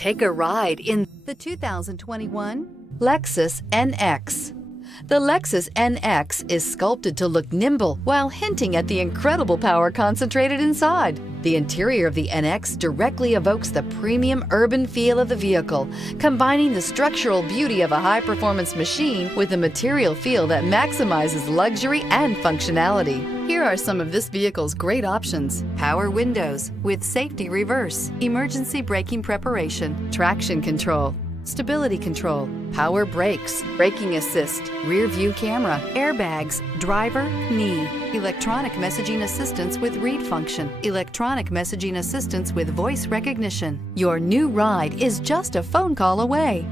Take a ride in the 2021 Lexus NX. The Lexus NX is sculpted to look nimble while hinting at the incredible power concentrated inside. The interior of the NX directly evokes the premium urban feel of the vehicle, combining the structural beauty of a high-performance machine with a material feel that maximizes luxury and functionality. Here are some of this vehicle's great options: power windows with safety reverse, emergency braking preparation, traction control, stability control, power brakes, braking assist, rear view camera, airbags, driver, knee, electronic messaging assistance with read function, electronic messaging assistance with voice recognition. Your new ride is just a phone call away.